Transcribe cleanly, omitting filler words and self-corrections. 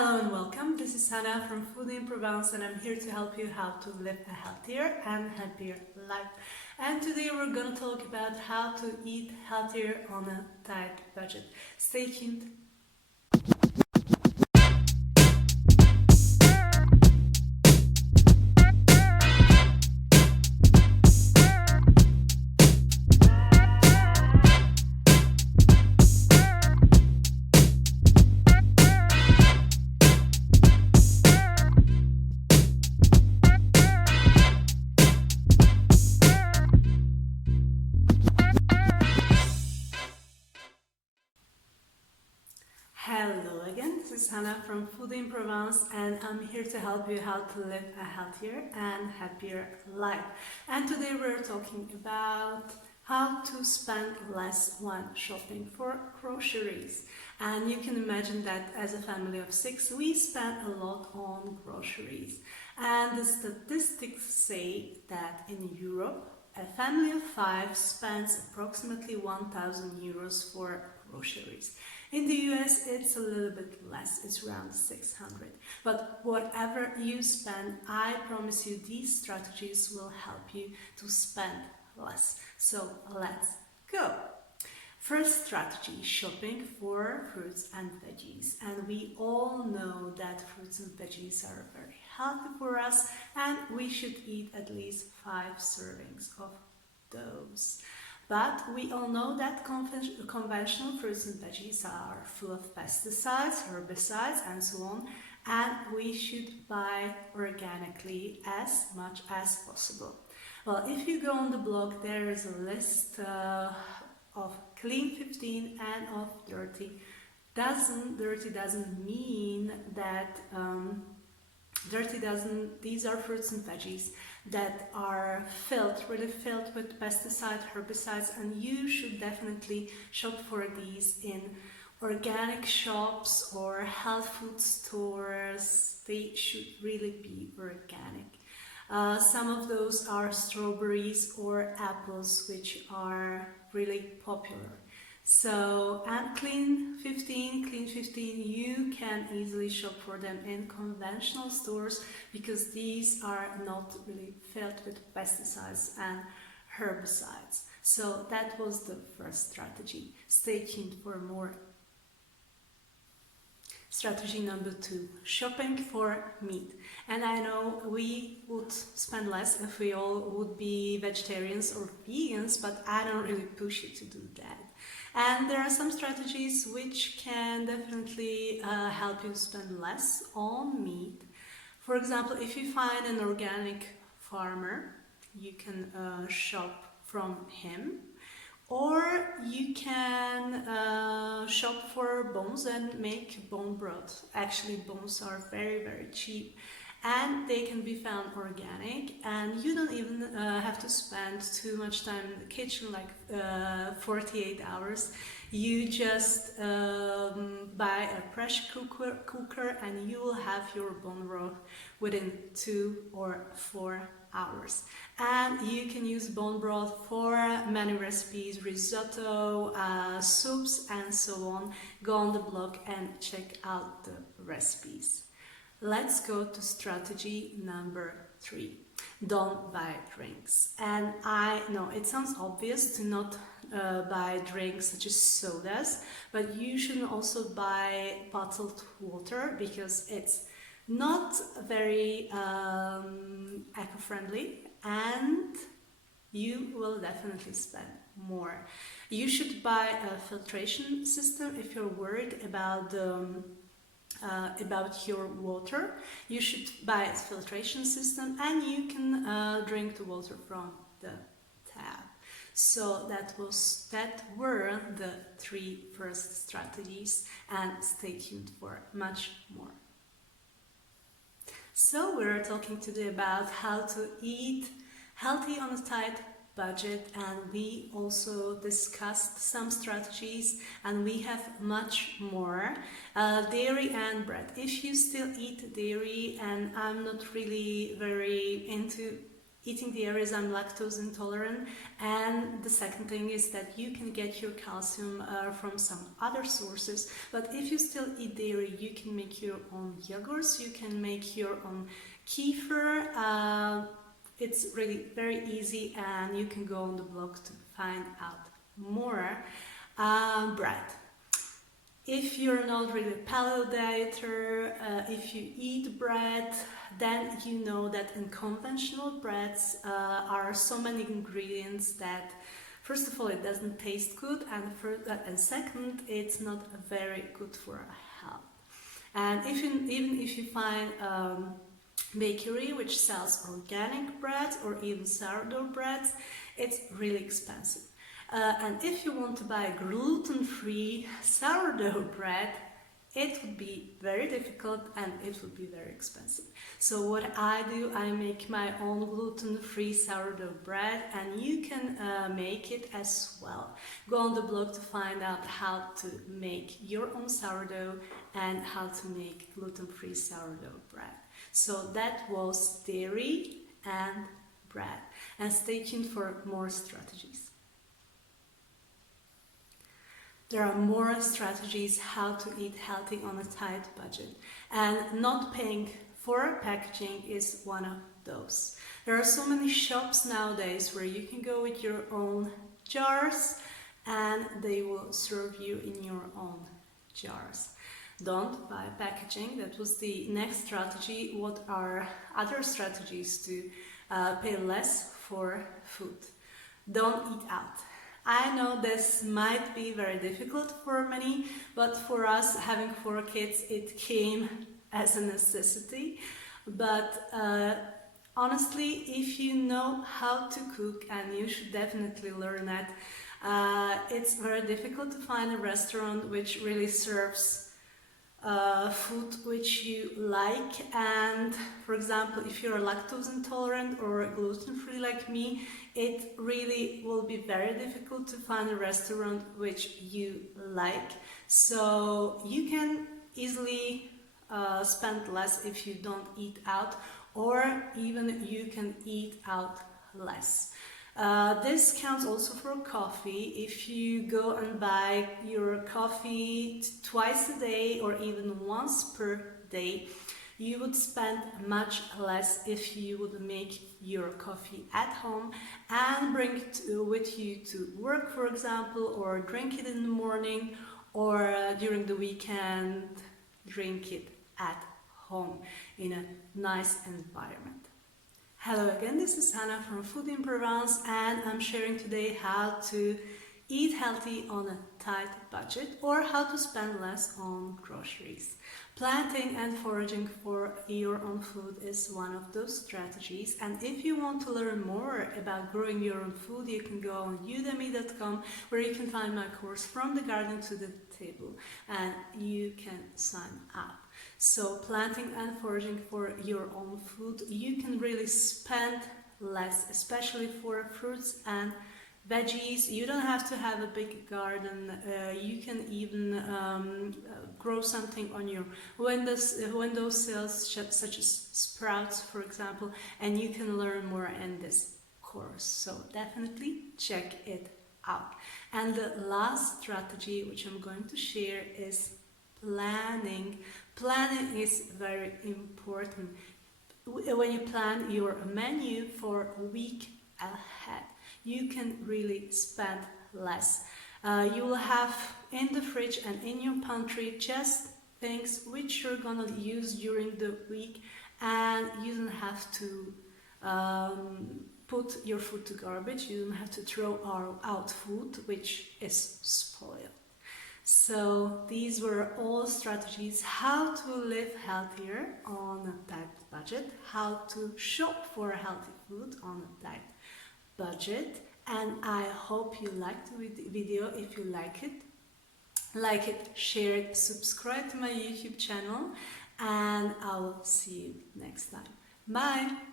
Hello and welcome. This is Hannah from Food in Provence and I'm here to help you how to live a healthier and happier life. And today we're going to talk about how to eat healthier on a tight budget. Stay tuned. Hello again, this is Hannah from Food in Provence and I'm here to help you how to live a healthier and happier life. And today we're talking about how to spend less when shopping for groceries. And you can imagine that as a family of 6 we spend a lot on groceries. And the statistics say that in Europe a family of 5 spends approximately 1,000 euros for groceries. In the US, it's a little bit less, it's around 600. But whatever you spend, I promise you these strategies will help you to spend less. So let's go. First strategy, shopping for fruits and veggies. And we all know that fruits and veggies are very healthy for us and we should eat at least 5 servings of those. But we all know that conventional fruits and veggies are full of pesticides, herbicides and so on, and we should buy organically as much as possible. Well, if you go on the blog, there is a list of clean 15 and of dirty dozen. Dirty doesn't mean that these are fruits and veggies that are really filled with pesticides, herbicides, and you should definitely shop for these in organic shops or health food stores. They should really be organic. Some of those are strawberries or apples, which are really popular. So, and clean 15, you can easily shop for them in conventional stores because these are not really filled with pesticides and herbicides. So that was the first strategy. Stay tuned for more. Strategy number 2, shopping for meat. And I know we would spend less if we all would be vegetarians or vegans, but I don't really push you to do that. And there are some strategies which can definitely help you spend less on meat. For example, if you find an organic farmer, you can shop from him. Or you can shop for bones and make bone broth. Actually, bones are very cheap and they can be found organic, and you don't even have to spend too much time in the kitchen, like 48 hours. You just buy a pressure cooker and you will have your bone broth within 2 or 4 hours. And you can use bone broth for many recipes, risotto, soups and so on. Go on the blog and check out the recipes. Let's go to strategy number 3. Don't buy drinks. And I know it sounds obvious to not buy drinks such as sodas, but you should also buy bottled water because it's not very eco-friendly and you will definitely spend more. You should buy a filtration system if you're worried about your water. You should buy a filtration system and you can drink the water from the tap. So that were the 3 first strategies, and stay tuned for much more. So we're talking today about how to eat healthy on a tight budget, and we also discussed some strategies and we have much more. Dairy and bread. If you still eat dairy, and I'm not really very into eating dairies. I'm lactose intolerant. And the second thing is that you can get your calcium from some other sources. But if you still eat dairy, you can make your own yogurts, you can make your own kefir. It's really very easy, and you can go on the blog to find out more. Bread. If you're not really a paleo dieter, if you eat bread, then you know that in conventional breads are so many ingredients that, first of all, it doesn't taste good, and second, it's not very good for health. And even if you find bakery which sells organic bread or even sourdough breads, it's really expensive. And if you want to buy gluten-free sourdough bread, it would be very difficult and it would be very expensive. So what I do, I make my own gluten-free sourdough bread, and you can make it as well. Go on the blog to find out how to make your own sourdough and how to make gluten-free sourdough bread. So that was dairy and bread. And stay tuned for more strategies. There are more strategies how to eat healthy on a tight budget, and not paying for packaging is one of those. There are so many shops nowadays where you can go with your own jars and they will serve you in your own jars. Don't buy packaging. That was the next strategy. What are other strategies to pay less for food? Don't eat out. I know this might be very difficult for many, but for us, having 4 kids, it came as a necessity. But honestly, if you know how to cook, and you should definitely learn that, it's very difficult to find a restaurant which really serves food which you like. And for example, if you're lactose intolerant or gluten-free like me, it really will be very difficult to find a restaurant which you like. So you can easily spend less if you don't eat out, or even you can eat out less. This counts also for coffee. If you go and buy your coffee twice a day or even once per day, you would spend much less if you would make your coffee at home and bring it with you to work, for example, or drink it in the morning, or during the weekend, drink it at home in a nice environment. Hello again, this is Hannah from Food in Provence, and I'm sharing today how to eat healthy on a tight budget, or how to spend less on groceries. Planting and foraging for your own food is one of those strategies, and if you want to learn more about growing your own food, you can go on udemy.com, where you can find my course From the Garden to the Table, and you can sign up. So planting and foraging for your own food, you can really spend less, especially for fruits and veggies. You don't have to have a big garden. You can even grow something on your windowsills, such as sprouts, for example, and you can learn more in this course. So definitely check it out. And the last strategy which I'm going to share is planning. Planning is very important. When you plan your menu for a week ahead, you can really spend less. You will have in the fridge and in your pantry just things which you're gonna use during the week, and you don't have to put your food to garbage. You don't have to throw out food which is spoiled. So these were all strategies how to live healthier on a tight budget, how to shop for healthy food on a tight budget. And I hope you liked the video. If you like it, share it, subscribe to my YouTube channel, and I will see you next time. Bye!